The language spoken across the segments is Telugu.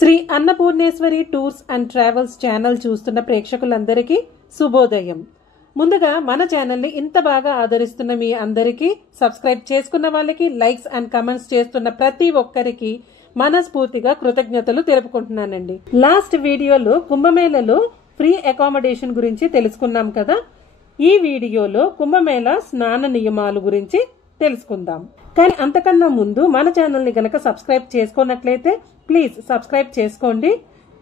Shri Annapurneshwari tours and travels channel చూస్తున్న ప్రేక్షకులందరికీ శుభోదయం. ముందుగా మన ఛానల్ని ఇంత బాగా ఆదరిస్తున్న మీ అందరికీ, సబ్స్క్రైబ్ చేసుకున్న వాళ్ళకి, లైక్స్ అండ్ కమెంట్స్ చేస్తున్న ప్రతి ఒక్కరికి మనస్ఫూర్తిగా కృతజ్ఞతలు తెలుపుకుంటున్నానండి. లాస్ట్ వీడియోలో కుంభమేళలో ఫ్రీ అకామిడేషన్ గురించి తెలుసుకున్నాం కదా. ఈ వీడియోలో కుంభమేళ స్నాన నియమాలు గురించి తెలుసుకుందాం. కానీ అంతకన్నా ముందు మన ఛానల్ని గనక సబ్స్క్రైబ్ చేసుకున్నట్లయితే ప్లీజ్ సబ్స్క్రైబ్ చేసుకోండి.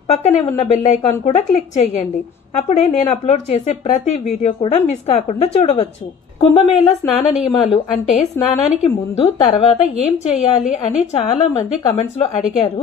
పక్కనే ఉన్న బెల్ ఐకాన్ కూడా క్లిక్ చేయండి. అప్పుడే నేను అప్లోడ్ చేసే ప్రతి వీడియో కూడా మిస్ కాకుండా చూడవచ్చు. కుంభమేళ స్నాన నియమాలు అంటే స్నానానికి ముందు తర్వాత ఏం చేయాలి అని చాలా మంది కమెంట్స్ లో అడిగారు.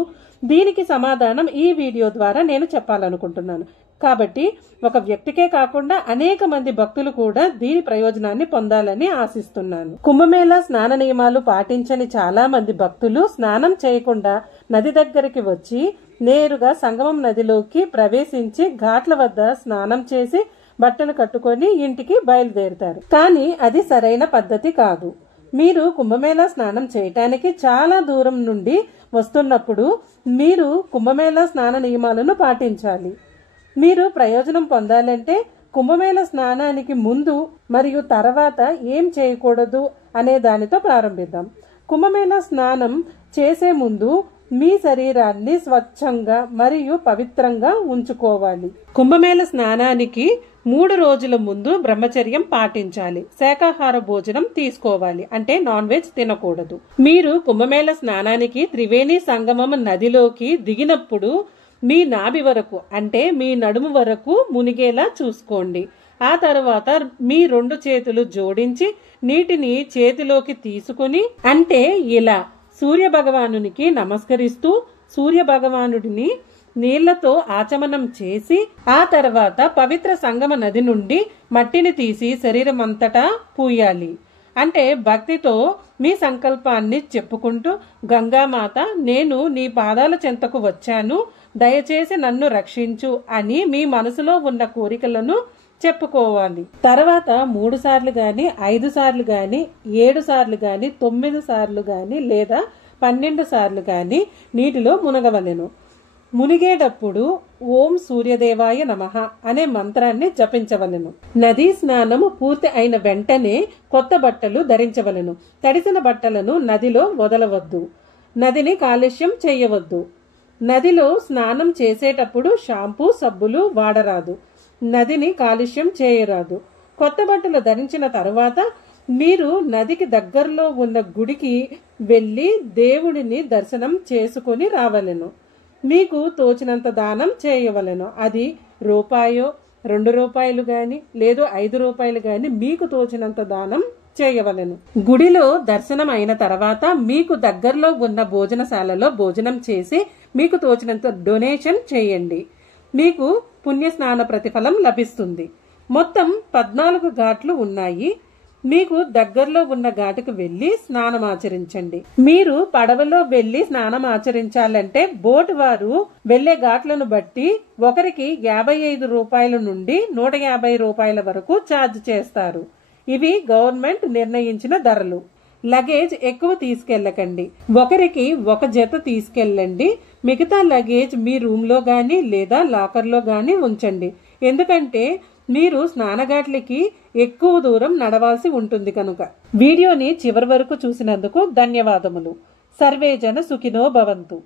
దీనికి సమాధానం ఈ వీడియో ద్వారా నేను చెప్పాలనుకుంటున్నాను. కాబట్టి ఒక వ్యక్తికే కాకుండా అనేక మంది భక్తులు కూడా దీని ప్రయోజనాన్ని పొందాలని ఆశిస్తున్నాను. కుంభమేళ స్నాన నియమాలు పాటించని చాలా మంది భక్తులు స్నానం చేయకుండా నది దగ్గరికి వచ్చి నేరుగా సంగమం నదిలోకి ప్రవేశించి ఘాట్ల వద్ద స్నానం చేసి బట్టలు కట్టుకొని ఇంటికి బయలుదేరుతారు. కానీ అది సరైన పద్ధతి కాదు. మీరు కుంభమేళ స్నానం చేయటానికి చాలా దూరం నుండి వస్తున్నప్పుడు మీరు కుంభమేళ స్నాన నియమాలను పాటించాలి. మీరు ప్రయోజనం పొందాలంటే కుంభమేళ స్నానానికి ముందు మరియు తర్వాత ఏం చేయకూడదు అనే దానితో ప్రారంభిద్దాం. కుంభమేళ స్నానం చేసే ముందు మీ శరీరాన్ని స్వచ్ఛంగా మరియు పవిత్రంగా ఉంచుకోవాలి. కుంభమేళ స్నానానికి 3 రోజుల ముందు బ్రహ్మచర్యం పాటించాలి. శాకాహార భోజనం తీసుకోవాలి, అంటే నాన్ వెజ్ తినకూడదు. మీరు కుంభమేళ స్నానానికి త్రివేణి సంగమం నదిలోకి దిగినప్పుడు మీ నాభి వరకు, అంటే మీ నడుము వరకు మునిగేలా చూసుకోండి. ఆ తర్వాత మీ 2 చేతులు జోడించి నీటిని చేతిలోకి తీసుకుని, అంటే ఇలా సూర్య భగవానునికి నమస్కరిస్తూ సూర్య భగవానుడిని నీళ్లతో ఆచమనం చేసి ఆ తర్వాత పవిత్ర సంగమ నది నుండి మట్టిని తీసి శరీరం అంతటా పూయాలి. అంటే భక్తితో మీ సంకల్పాన్ని చెప్పుకుంటూ, గంగామాత, నేను నీ పాదాల చెంతకు వచ్చాను, దయచేసి నన్ను రక్షించు అని మీ మనసులో ఉన్న కోరికలను చెప్పుకోవాలి. తర్వాత 3 సార్లు గాని, 5 సార్లు గాని, 7 సార్లు గాని, 9 సార్లు గాని లేదా 12 సార్లు గాని నీటిలో మునగవలెను. మునిగేటప్పుడు ఓం సూర్యదేవాయ నమః అనే మంత్రాన్ని జపించవలెను. నదీ స్నానము పూర్తి అయిన వెంటనే కొత్త బట్టలు ధరించవలెను. తడిసిన బట్టలను నదిలో వదలవద్దు. నదిని కాలుష్యం చేయవద్దు. నదిలో స్నానం చేసేటప్పుడు షాంపూ, సబ్బులు వాడరాదు. నదిని కాలుష్యం చేయరాదు. కొత్త బట్టలు ధరించిన తరువాత మీరు నదికి దగ్గరలో ఉన్న గుడికి వెళ్లి దేవుడిని దర్శనం చేసుకుని రావలెను. మీకు తోచినంత దానం చేయవలెను. అది రూపాయో, 2 రూపాయలు గాని, లేదు 5 రూపాయలు గాని మీకు తోచినంత దానం చేయవలెను. గుడిలో దర్శనం అయిన తర్వాత మీకు దగ్గరలో ఉన్న భోజనశాలలో భోజనం చేసి మీకు తోచినంత డొనేషన్ చేయండి. మీకు పుణ్యస్నాన ప్రతిఫలం లభిస్తుంది. మొత్తం 14 ఘాట్లు ఉన్నాయి. మీకు దగ్గరలో ఉన్న ఘాటుకు వెళ్లి స్నానమాచరించండి. మీరు పడవలో వెళ్లి స్నానం ఆచరించాలంటే బోట్ వారు వెళ్లే ఘాట్లను బట్టి ఒకరికి 55 రూపాయల నుండి 150 రూపాయల వరకు ఛార్జ్ చేస్తారు. ఇవి గవర్నమెంట్ నిర్ణయించిన ధరలు. లగేజ్ ఎక్కువ తీసుకెళ్లకండి. ఒకరికి 1 జత తీసుకెళ్ళండి. మిగతా లగేజ్ మీ రూమ్ లో గాని లేదా లాకర్ లో గాని ఉంచండి. ఎందుకంటే మీరు స్నానఘాట్లకి ఎక్కువ దూరం నడవాల్సి ఉంటుంది కనుక. వీడియోని చివరి వరకు చూసినందుకు ధన్యవాదములు. సర్వేజన సుఖినో భవంతు.